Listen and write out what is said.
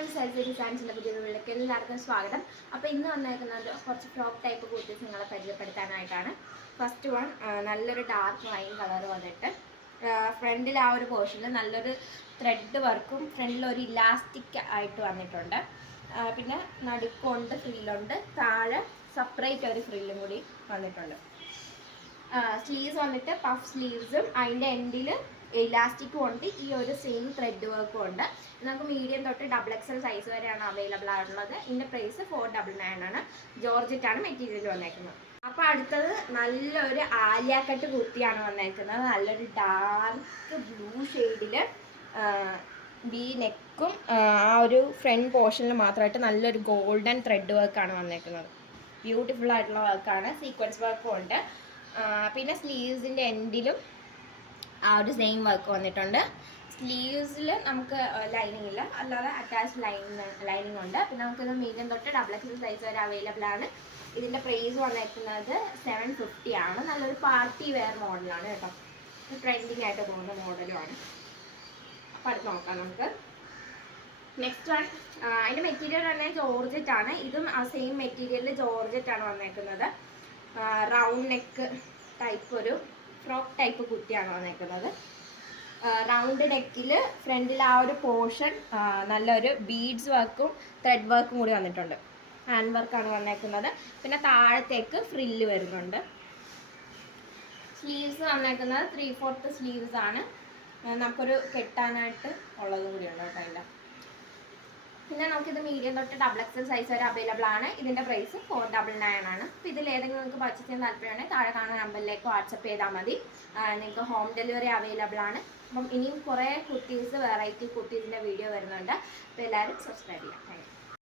Friends, LC ഡിസൈൻസിൻ്റെ പുതിയ വീട്ടിലേക്ക് എല്ലാവർക്കും സ്വാഗതം. അപ്പോൾ ഇന്ന് വന്നേക്കുന്നത് കുറച്ച് ഫ്രോക്ക് ടൈപ്പ് കുർത്തീസ് നിങ്ങളെ പരിചയപ്പെടുത്താനായിട്ടാണ്. ഫസ്റ്റ് വൺ നല്ലൊരു ഡാർക്ക് വൈൻ കളർ വന്നിട്ട് ഫ്രണ്ടിൽ ആ ഒരു പോർഷനിൽ നല്ലൊരു ത്രെഡ് വർക്കും ഫ്രണ്ടിൽ ഒരു ഇലാസ്റ്റിക് ആയിട്ട് വന്നിട്ടുണ്ട്. പിന്നെ നടുക്കൊണ്ട് ഫ്രില്ലുണ്ട്, താഴെ സെപ്പറേറ്റ് ഒരു ഫ്രില്ലും കൂടി വന്നിട്ടുണ്ട്. സ്ലീവ്സ് വന്നിട്ട് പഫ് സ്ലീവ്സും അതിൻ്റെ എൻഡിൽ ഇലാസ്റ്റിക്കും ഉണ്ട്. ഈ ഒരു സെയിം ത്രെഡ് വർക്കും ഉണ്ട്. നമുക്ക് മീഡിയം തൊട്ട് XXL സൈസ് വരെയാണ് അവൈലബിൾ ആയിട്ടുള്ളത്. ഇതിൻ്റെ പ്രൈസ് 499 ആണ്. ജോർജറ്റാണ് മെറ്റീരിയൽ വന്നേക്കുന്നത്. അപ്പോൾ അടുത്തത് നല്ലൊരു ആലിയ കട്ട് കുർത്തിയാണ് വന്നേക്കുന്നത്. നല്ലൊരു ഡാർക്ക് ബ്ലൂ ഷെയ്ഡിൽ ബി നെക്കും ആ ഒരു ഫ്രണ്ട് പോർഷനിൽ മാത്രമായിട്ട് നല്ലൊരു ഗോൾഡൻ ത്രെഡ് വർക്കാണ് വന്നേക്കുന്നത്. ബ്യൂട്ടിഫുൾ ആയിട്ടുള്ള വർക്കാണ്, സീക്വൻസ് വർക്കും ഉണ്ട്. പിന്നെ സ്ലീവ്സിൻ്റെ എൻഡിലും ആ ഒരു സെയിം വർക്ക് വന്നിട്ടുണ്ട്. സ്ലീവ്സിൽ നമുക്ക് ലൈനിങ് ഇല്ല, അല്ലാതെ അറ്റാച്ച്ഡ് ലൈനിങ് ഉണ്ട്. പിന്നെ നമുക്കിത് മീഡിയം തൊട്ട് XXL സൈസ് വരെ അവൈലബിൾ ആണ്. ഇതിൻ്റെ പ്രൈസ് വന്നിരിക്കുന്നത് 750 ആണ്. നല്ലൊരു പാർട്ടി വെയർ മോഡലാണ് കേട്ടോ. ട്രെൻഡിങ് ആയിട്ട് പോകുന്ന മോഡലുമാണ്. അപ്പോൾ അടുത്ത് നോക്കാം നമുക്ക്. നെക്സ്റ്റ് വൺ അതിൻ്റെ മെറ്റീരിയൽ തന്നെ ജോർജറ്റ് ആണ്. ഇതും ആ സെയിം മെറ്റീരിയലിൽ ജോർജറ്റ് ആണ് വന്നേക്കുന്നത്. റൗണ്ട് നെക്ക് ടൈപ്പ് ഒരു ഫ്രോക്ക് ടൈപ്പ് കുർത്തിയാണ് വന്നേക്കുന്നത്. റൗണ്ട് നെക്കിൽ ഫ്രണ്ടിൽ ആ ഒരു പോർഷൻ നല്ലൊരു ബീഡ്സ് വർക്കും ത്രെഡ് വർക്കും കൂടി വന്നിട്ടുണ്ട്. ഹാൻഡ് വർക്കാണ് വന്നേക്കുന്നത്. പിന്നെ താഴത്തേക്ക് ഫ്രില്ല് വരുന്നുണ്ട്. സ്ലീവ്സ് വന്നേക്കുന്നത് 3/4 സ്ലീവ്സ് ആണ്. നമുക്കൊരു കെട്ടാനായിട്ട് ഉള്ളതും കൂടിയുണ്ട് കേട്ടോ അതിൻ്റെ. പിന്നെ നമുക്കിത് മീഡിയം തൊട്ട് XXL സൈസ് വരെ അവൈലബിൾ ആണ്. ഇതിൻ്റെ പ്രൈസ് 499 ആണ്. അപ്പോൾ ഇതിൽ ഏതെങ്കിലും നിങ്ങൾക്ക് പർച്ചേസ് ചെയ്യാൻ താല്പര്യമുണ്ടെങ്കിൽ താഴെ കാണുന്ന നമ്പറിലേക്ക് വാട്സപ്പ് ചെയ്താൽ മതി. നിങ്ങൾക്ക് ഹോം ഡെലിവറി അവൈലബിൾ ആണ്. അപ്പം ഇനിയും കുറേ കുർത്തീസ്, വെറൈറ്റി കുർത്തീസിൻ്റെ വീഡിയോ വരുന്നുണ്ട്. അപ്പോൾ എല്ലാവരും സബ്സ്ക്രൈബ് ചെയ്യാം. Thank you.